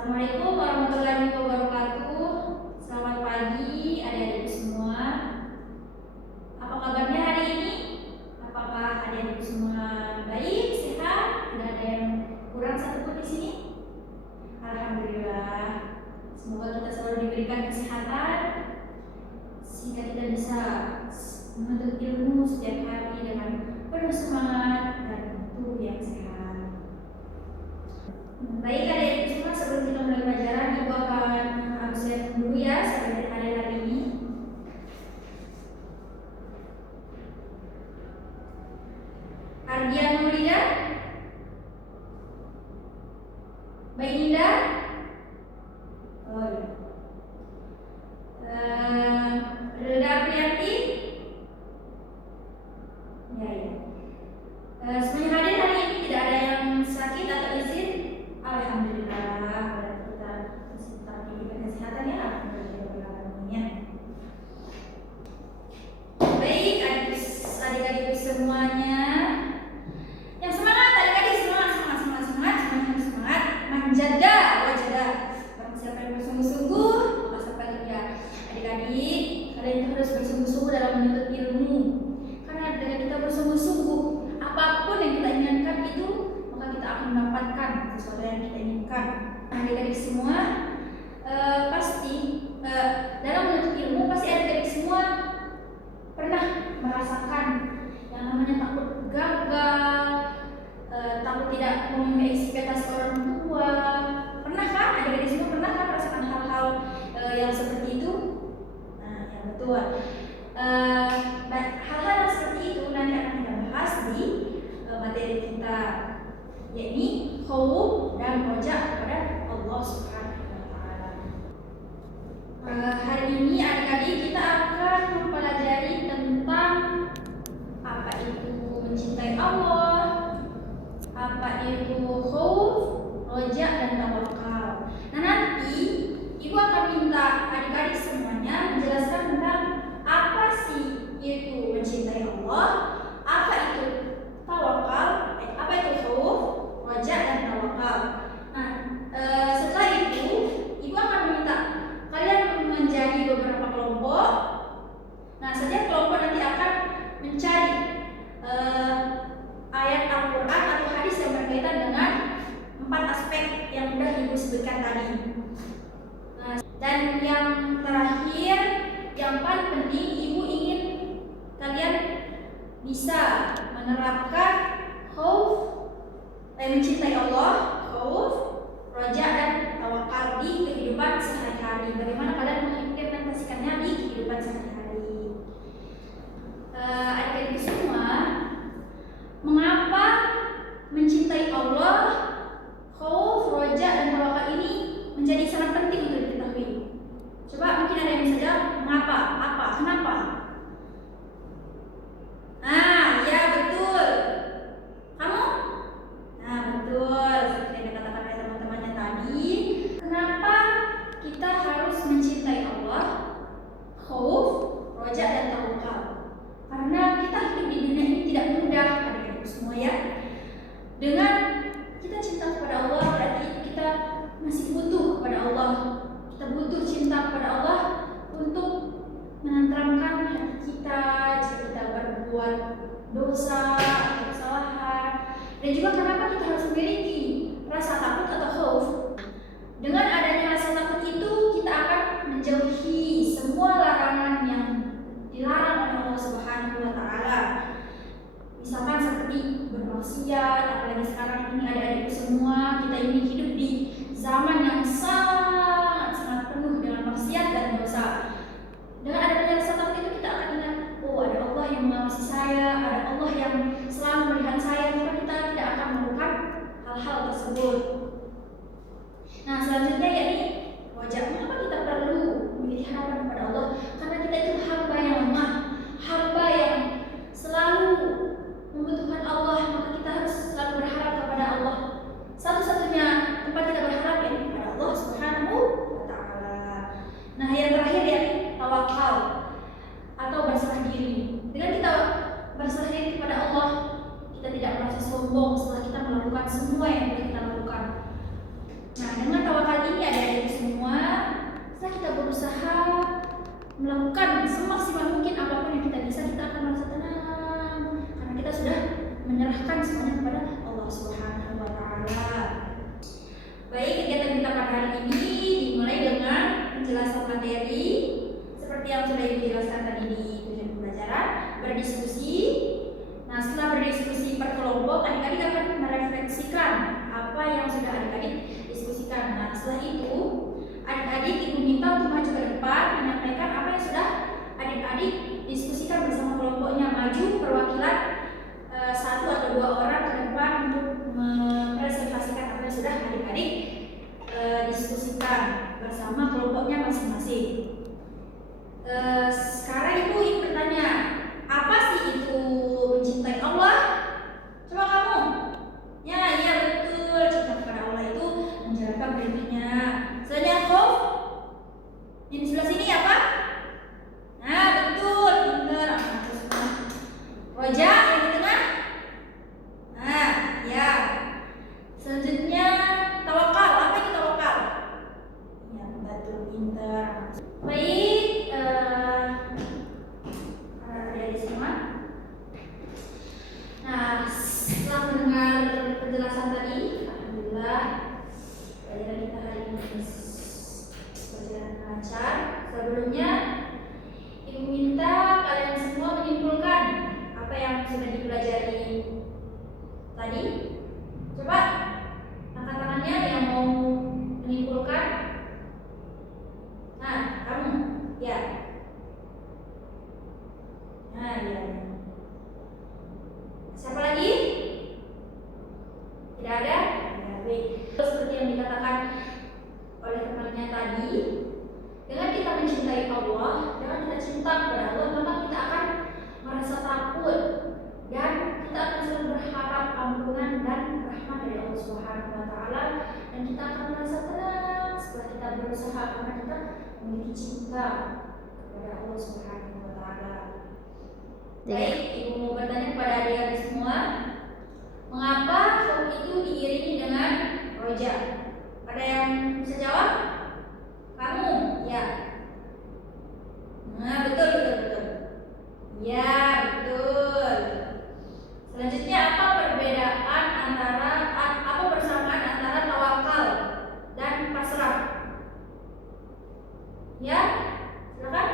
Assalamualaikum warahmatullahi wabarakatuh. Selamat pagi adik-adik semua. Apa kabarnya hari ini? Apakah adik-adik semua baik, sehat? Tidak ada yang kurang satupun di sini? Alhamdulillah. Semoga kita selalu diberikan kesehatan sehingga kita bisa menuntut ilmu setiap hari dengan penuh semangat dan tubuh yang sehat. Baik adik-adik semua, sebelum kita mulai pelajaran, ibu akan absen dulu ya sampai hari ini. Ardian Nurida, Baik Ninda, Reda Priyanti, semuanya hadir hari ini, tidak ada yang sakit atau izin. Alhamdulillah, berarti kita masih tetap diberikan kesehatan ya. Alhamdulillah. Baik, adik-adik semuanya, yang semangat, adik-adik semangat, semuanya harus semangat. Manjada, wajada. Barang siapa yang bersungguh-sungguh, maka sampai ya. Adik-adik, kalian itu harus bersungguh-sungguh dalam menuntut ilmu. Karena dengan kita bersungguh-sungguh, apapun yang kita inginkan itu, maka kita akan mendapatkan sesuatu yang kita inginkan. Adik-adik semua, pasti dalam menuntut ilmu pasti adik-adik semua pernah merasakan yang namanya takut gagal, takut tidak memenuhi ekspektasi orang tua. Pernah kan adik-adik semua pernah kan merasakan hal-hal yang seperti itu? Nah, ya betul. Hal-hal yang seperti itu nanti akan kita bahas di materi kita, yakni khauf dan roja kepada Allah Subhanahu wa taala. Hari ini adik-adik kita akan mempelajari tentang apa itu mencintai Allah, apa itu khauf, roja dan tawakal. Nah, nanti ibu akan minta adik-adik semuanya menjelaskan tentang apa sih itu mencintai Allah, apa itu tawakal, apa itu khauf, roja dan tawakal. Nah, setelah itu ibu akan meminta kalian menjadi beberapa kelompok. Nah, setiap kelompok nanti akan mencari ayat Al-Quran atau hadis yang berkaitan dengan 4 aspek yang sudah ibu sebutkan tadi. Nah, dan yang terakhir, yang paling penting, ibu ingin kalian bisa menerapkan khauf, mencintai Allah, khauf, roja dan tawakal di kehidupan sehari-hari. Bagaimana kalian mengimplementasikannya di kehidupan sehari-hari? Adik-adik semua, mengapa mencintai Allah, khauf, roja dan tawakal ini menjadi sangat penting untuk diketahui? Coba mungkin ada yang bisa jawab, mengapa? Apa? Kenapa? Ya betul. Kamu? Nah, betul. Seperti yang dikatakan oleh teman-temannya tadi. Kenapa kita harus mencintai Allah, khauf, roja dan tawakal? Karena kita hidup di dunia ini tidak mudah, adik-adik semua ya. Dengan kita cinta kepada Allah, berarti kita masih butuh kepada Allah. Kita butuh cinta kepada Allah untuk menenteramkan hati kita jika kita berbuat dosa atau kesalahan. Dan juga kenapa kita harus memiliki rasa takut atau khauf? Dengan adanya rasa takut itu, kita akan menjauhi semua larangan yang dilarang oleh Allah Subhanahu wa taala. Misalkan seperti bermaksiat, apalagi sekarang ini adik-adik semua, kita ini hidup di zaman yang sangat penuh dengan maksiat dan dosa. Dengan adanya rasa takut itu, kita akan ingat, oh ada Allah yang mengawasi saya, ada Allah yang melakukan semaksimal mungkin apapun yang kita bisa, kita akan merasa tenang karena kita sudah menyerahkan semuanya kepada Allah Subhanahu wa taala. Baik, kegiatan kita pada hari ini dimulai dengan penjelasan materi seperti yang sudah Ibu jelaskan tadi di tujuan pembelajaran, berdiskusi. Nah, setelah berdiskusi per kelompok, adik-adik akan merefleksikan apa yang sudah adik-adik diskusikan. Nah, setelah itu adik-adik Ibu minta untuk maju ke depan menyampaikan apa yang sudah adik-adik diskusikan bersama kelompoknya. Maju perwakilan 1 atau 2 orang ke depan untuk mempresentasikan apa yang sudah adik-adik diskusikan bersama kelompoknya masing-masing. Sekarang Ibu ingin bertanya, apa sih itu mencintai Allah? Coba kamu. Ya, iya betul. Cinta kepada Allah itu menjalankan perintahnya. Selanjutnya khauf. Yang di sebelah sini apa? Nah, betul. Pintar. Roja yang di tengah. Nah, ya. Selanjutnya tawakal. Apa itu tawakal? Ya, betul. Pintar. Baik. Ada di semua. Nah, setelah mendengar penjelasan tadi, alhamdulillah pelajaran kita hari ini berjalan lancar. Sebelumnya Ibu minta kalian semua menyimpulkan apa yang sudah dipelajari tadi. Coba angkat tangannya yang mau menyimpulkan. Nah, kamu, ya. Nah, ya. Siapa lagi? Tidak ada? Ya, baik. Seperti yang dikatakan oleh temannya tadi, dengan kita mencintai Allah, dengan kita cinta kepada Allah, maka kita akan merasa takut dan kita akan selalu berharap ampunan dan rahmat dari Allah Subhanahu wa taala, dan kita akan merasa tenang setelah kita berusaha karena kita memiliki cinta kepada Allah Subhanahu wa taala. Baik, Ibu mau bertanya kepada adik-adik semua, mengapa khauf itu diiringi dengan roja? Ada yang bisa jawab? Kamu? Ya. Nah, betul. Ya, betul. Selanjutnya, apa perbedaan antara apa persamaan antara tawakal dan pasrah? Ya, silakan.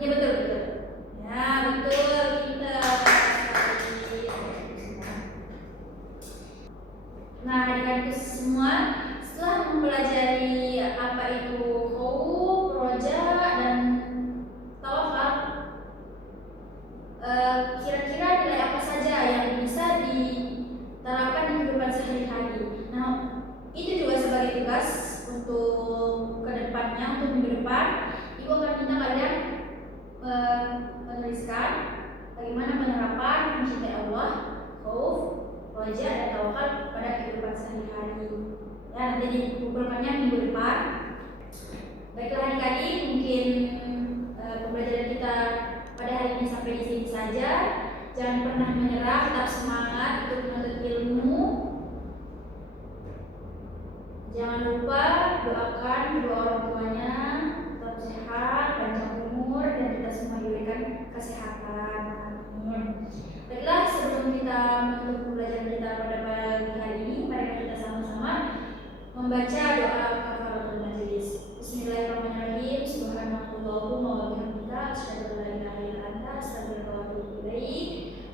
Ya, betul. Ya, betul. Kita nah, adik-adik semua, setelah mempelajari apa itu khauf, roja, dan tawakal, kira-kira nilai apa saja yang bisa diterapkan di kehidupan sehari-hari. Nah, itu juga sebagai tugas untuk kedepannya, untuk minggu depan, Ibu akan minta kalian menuliskan bagaimana penerapan mencintai Allah, khauf, roja, dan tawakal pada kehidupan sehari-hari. Ya, nanti dikumpulkannya minggu depan. Baiklah adik-adik, mungkin pembelajaran kita pada hari ini sampai di sini saja. Jangan pernah menyerah, tetap semangat untuk menuntut ilmu. Jangan lupa doakan kedua orang tuanya tetap sehat, panjang umur, dan kita semua diberikan kesehatan. Amin. Baiklah, sebelum kita menutup pembelajaran kita pada pagi hari ini, mari kita sama-sama membaca doa kafaratul majelis. Bismillahirrahmanirrahim. Subhanallahumma wa bihamdika, asyhadu an la ilaha illa anta, astaghfiruka wa atubu ilaik.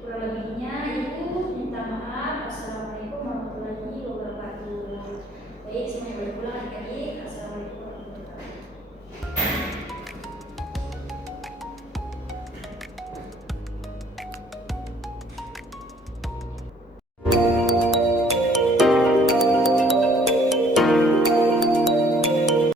Kurang lebihnya itu minta maaf. Assalamualaikum